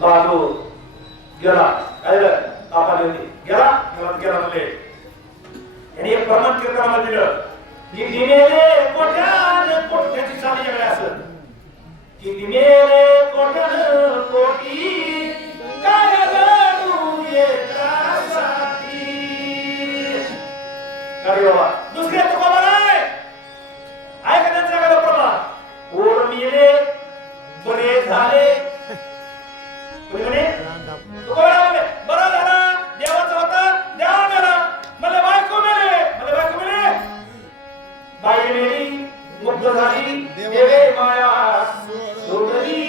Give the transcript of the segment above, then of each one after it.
बहादूर गेला काय तापाली होती गेला गेला म्हणले यांनी एक प्रमाण कीर्तनामध्ये दिलं की दिनेले कोट्याने कोट्याची चाली वेगळी असत की दिनेले कोट्याने कोटी काय रडू एकासाठी अरे बाबा दुसरे तुकोबा नाही ऐका त्यांचा एखादा प्रमाण ओर मिले बरे झाले कोणी म्हणे तुकोबा म्हणे बरं झालं देवाचं होतं देवा मेला मला बायको मेले बाई मेली मुग्ध झाली देवे माया सोडली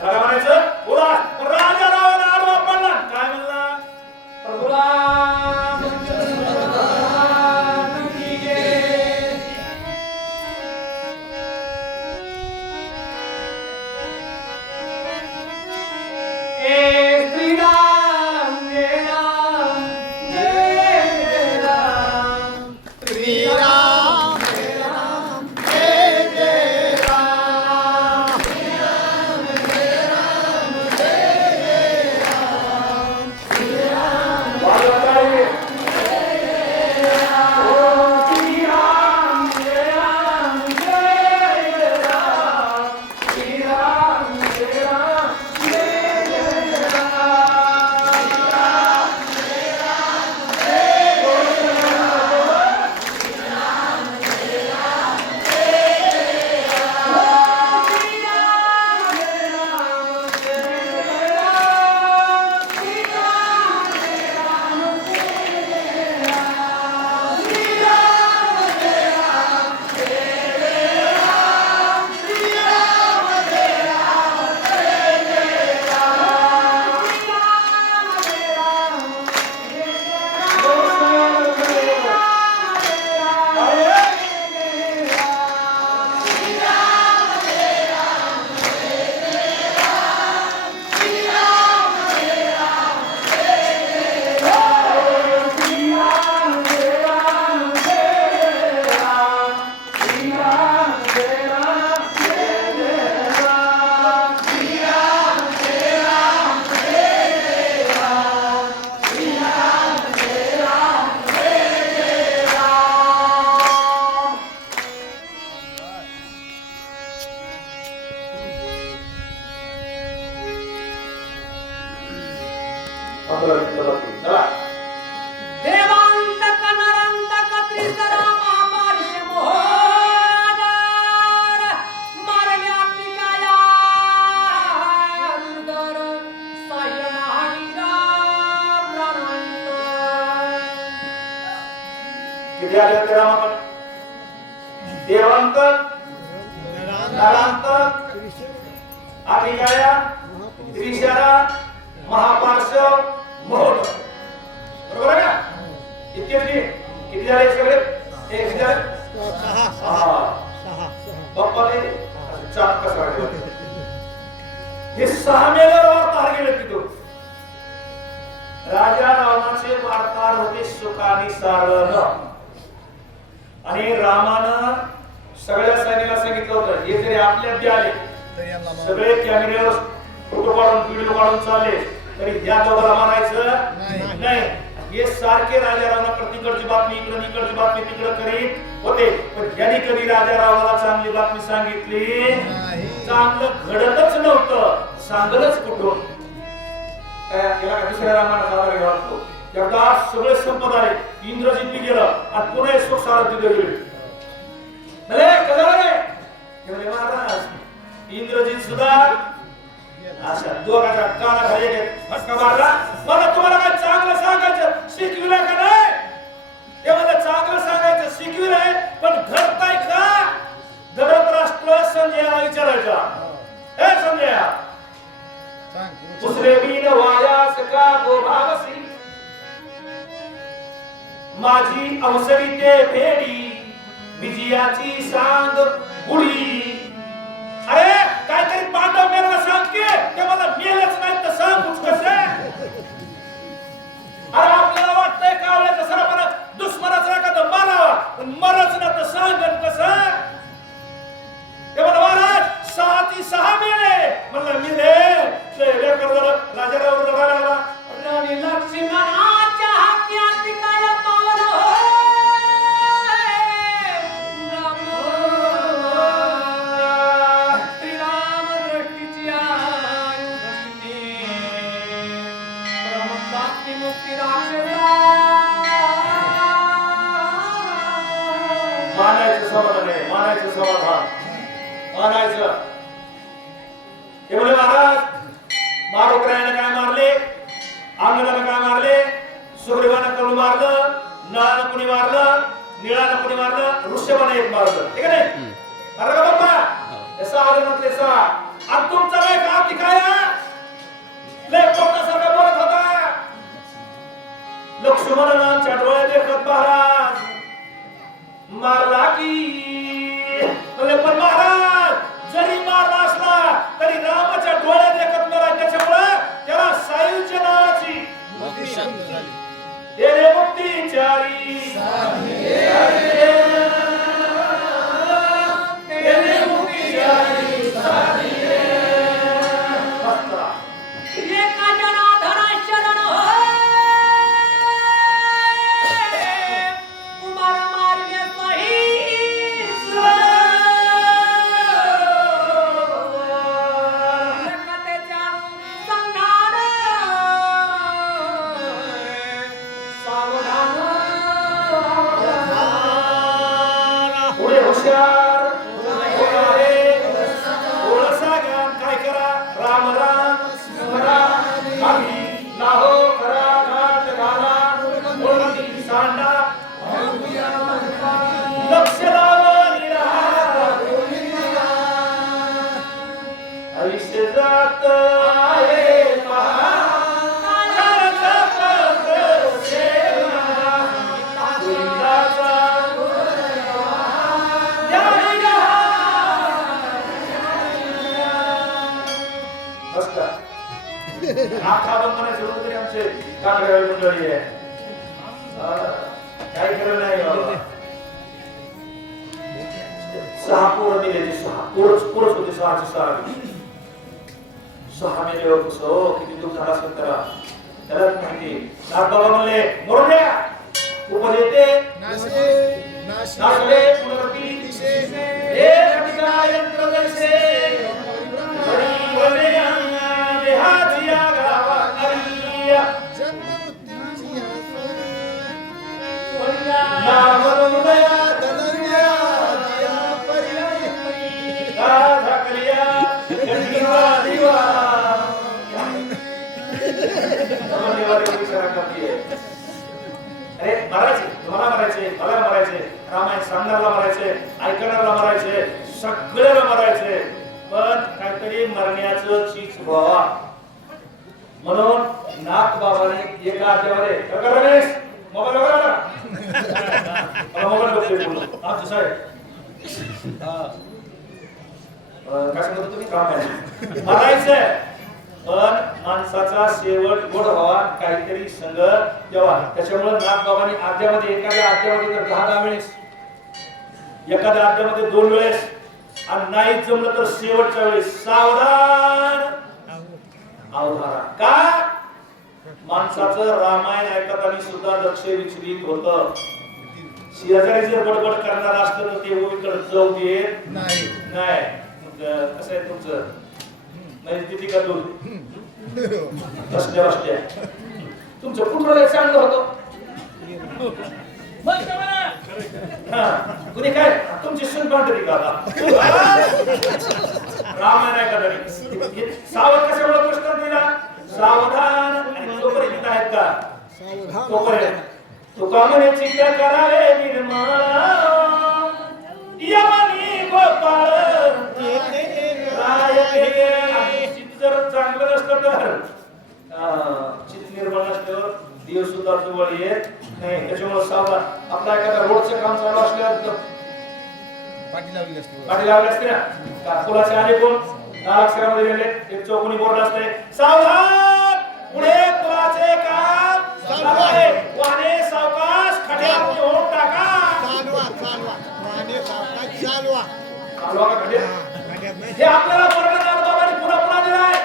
त्याला म्हणायचं उदास राजा रावण आडवा पडला काय म्हणला प्रभुला देवांत नरांत अभिजाया त्रिशरा महापार्श्व मोहट बरोबर आहे ना किती झाले सगळे एक झाले सहा बाप्पाने चार कसा हे सहा मेल्यावर पार गेले तिथून राजा रावणाचे वार्ताहर होते सुखानी सारण आणि रामानं सगळ्या सैनिकाला सांगितलं होतं हे जरी आपल्या बी आले सगळे कॅमेऱ्यावर फोटो काढून व्हिडिओ काढून चालले तरी या दोघांना मारायचं नाही हे सारखे राजा रावणा तिकडची बातमी इकडची बातमी तिकडे करीत होते पण यांनी कधी राजा रावणाला चांगली बातमी सांगितली चांगलं घडतच नव्हतं सांगलच कुठून याला दुसऱ्या रामाला सादर घ्यावा लागतो एकदा सगळे संपत आले इंद्रजित बी गेला आणि पुन्हा सुख सारं तिथे गेले भले कळलं महाराज इंद्रजित सुद्धा अशा दोघांच्या कानाखाली फटका मारला मला तुम्हाला काय चांगलं सांगायचं शिकविलं का नाही ते मला चांगलं सांगायचं शिकविलंय पण घडताय का धरतराष्ट्र संजयाला विचारायचा हे संजया दुसरे बीन वायास का गोभावसी माझी अवसरी ते फेडी विजयाची सांग गुढी अरे काहीतरी पांडव मेला सांग की ते मला मेलच नाही तर सांगूच कसे अरे आपल्याला वाटतंय कावळ्याचं सरापणा दुश्मनाचा एखादा मारावा पण मरच ना तर सांगन कसं ते मला महाराज 6 ती 6 मेले राजारावर लढा लागला. राणी लक्ष्मणाच्या हाती काय पावलं श्रीराम दृष्टीची आयुधनी ब्रह्मप्राप्ती मुक्ती राक्षसा मानायचं समाधान आहे, मानायचं समाधान, मानायचं. हे बोले महाराज, मारुक्रायाने काय मारले, अंगदाने काय मारले, सुग्रीवाने कडू मारलं, नळानं कुणी मारलं, निळानं कुणी मारलं, ऋषभाने एक मारलं. ठीक आहे नाही? अरे बाप्पा, हे सहा जणातले सहा. आणि तुमचा काय काम ती काय लय पोटासारखा बोलत होता. लक्ष्मणानं आमच्या डोळ्यात देखत महाराज मारला की पण महाराज जरी मारला असला तरी रामाच्या डोळ्यात देखत मला. त्याच्यामुळे त्याला सायुज्य नावाची देणे मुक्तीचारी देणे मुक्तीचारी एका जनाधरा शरण कुमार मारले सहीच कथेच्या संधान सावधान पुढे हुशार होणारे थोडासा ज्ञान काय करा. राम राम स्मरा आम्ही नाहो खरा घात घाला बोलती सांडा लक्ष लावून राहा. आयुष्य जात आहे पहा आखा बंधना सुरू तरी आमचे काकड्यावाली मंडळी आहे. काही खरं नाही बाबा. सहा पोरं दिले, सहा पोरच होते, सहाची सहा मेल्यावर कसं हो किती दुःख झाला असेल त्यालाच माहिती. नाथबाबा म्हणले मरून द्या, उपज येते नाचले पुनरती हे घटिका यंत्र जैसे हरी वने देहाची या गावात आलिया नाम हृदया धनंजया दया पर्यायी राधा कलिया दिवा दिवा अरे मारायचे, तुम्हाला मारायचे, मला मारायचे, रामायण सांगणारला मारायचे, ऐकणारला मारायचे, सगळ्याला मारायचे. पण काहीतरी मरण्याचं चीज व्हावा म्हणून नाथ बाबाने एका आठवड्यावर मोबाईल वगैरे मोबाईल बघतोय बोलू आमचं साहेब काय सांगतो तुम्ही काम आहे मारायचंय. पण माणसाचा शेवट गोड व्हावा काहीतरी संग द्यावा. त्याच्यामुळे नाथ बाबांनी आद्यामध्ये एखाद्या आद्यामध्ये जर 10 वेळेस, एखाद्या आद्यामध्ये 2 वेळेस आणि नाही जमलं तर शेवटच्या वेळेस सावधान अवधारा. का माणसाचं रामायण ऐकताना सुद्धा लक्ष विचलित होतं. शेजारी जर बडबड करणार असलं तर ते ओळीकडे जाऊ देत नाही. कसं आहे तुमचं म्हणजे किती का दूर बसल्या तुमचं कुठलं चांगलं होतं कुणी काय तुमची सून भांडली का रामायण ऐकताना सावध कशामुळे प्रश्न दिला. सावधान आणि तोपर्यंत आहेत का तोपर्यंत तुका म्हणे चित्त करावे निर्मळ यमनी गोपाळ चित्त जर चांगलं नसतं तर चित्त निर्मळ नसल्यावर देव सुद्धा जवळ येत नाही. त्याच्यामुळे सावधान. आपला एखादा रोडचं काम चालू असल्यावर पाठी लावली असते ना का फुलाचे आले कोण 4 अक्षरामध्ये गेले एक चौकोनी बोर्ड असते सावधान पुढे फुलाचे काम चालू आहे. वाने सावकाश खड्यात नेऊन टाका. चालवा का खड्यात हे आपल्याला वर्णनाथ बाबांनी पुन्हा दिलाय.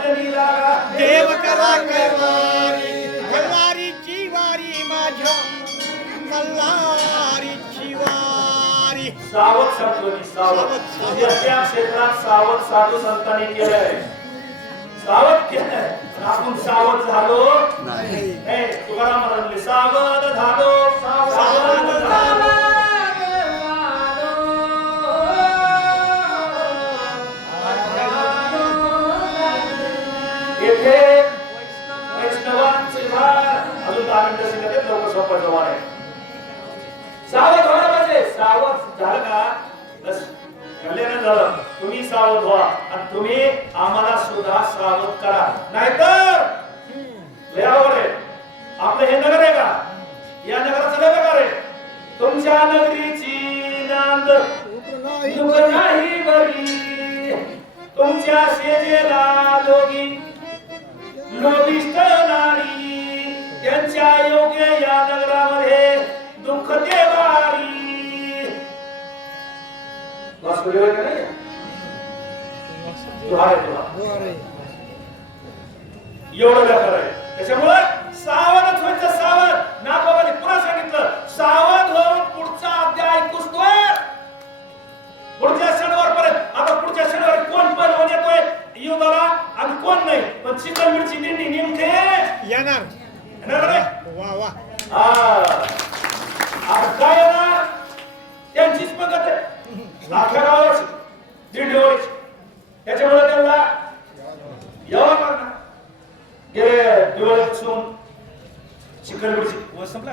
भजनी लागा देव करा कैवारी मल्हारीची वारी माझ्या मल्हारीची वारी. सावध सांगतो मी सावध. म्हणजे त्या क्षेत्रात सावध साधू संतांनी केलंय, सावध केलंय. पण आपण सावध झालो नाही. तुकाराम म्हणले सावध झालो, सावध झालो. येथे वैष्णवांचे भार अजून 10 मिनिटं शिकत आहेत, लवकर सोपं जवळ आहे. सावध व्हायला पाहिजे. सावध झालं का बस कल्याण झालं. तुम्ही सावध व्हा आणि तुम्ही आम्हाला सुद्धा सावध करा, नाहीतर लय अवघड आहे. आपलं हे नगर आहे का, या नगराचं लय प्रकार आहे. तुमच्या नगरीची नांद दुःख नाही बरी, तुमच्या शेजेला दोघी लोभिष्ट नारी, त्यांच्या योग्य या नगरामध्ये दुःख देवारी. वासुदेव आहे का नाही? तू आहे तुला एवढं व्यापार आहे. त्याच्यामुळे सावधच व्हायचं. सावध नागोबाने पुन्हा सांगितलं, सावध होऊन पुढचा अध्याय ऐकूस्तोय पुढच्या शनिवार पर्यंत. आता पुढच्या शनिवारी कोण पण येतोय युद्धाला आणि कोण नाही, पण चिकन मिरची दिंडी नेमके येणार. येणार रे. वा वा. काय येणार त्यांचीच पद्धत आहे. अख्या गावाची दिंडी व्हायची. त्याच्यामुळे त्यांना यावं लागणार. गेले दिवाळीपासून चिकन मिरची संपला.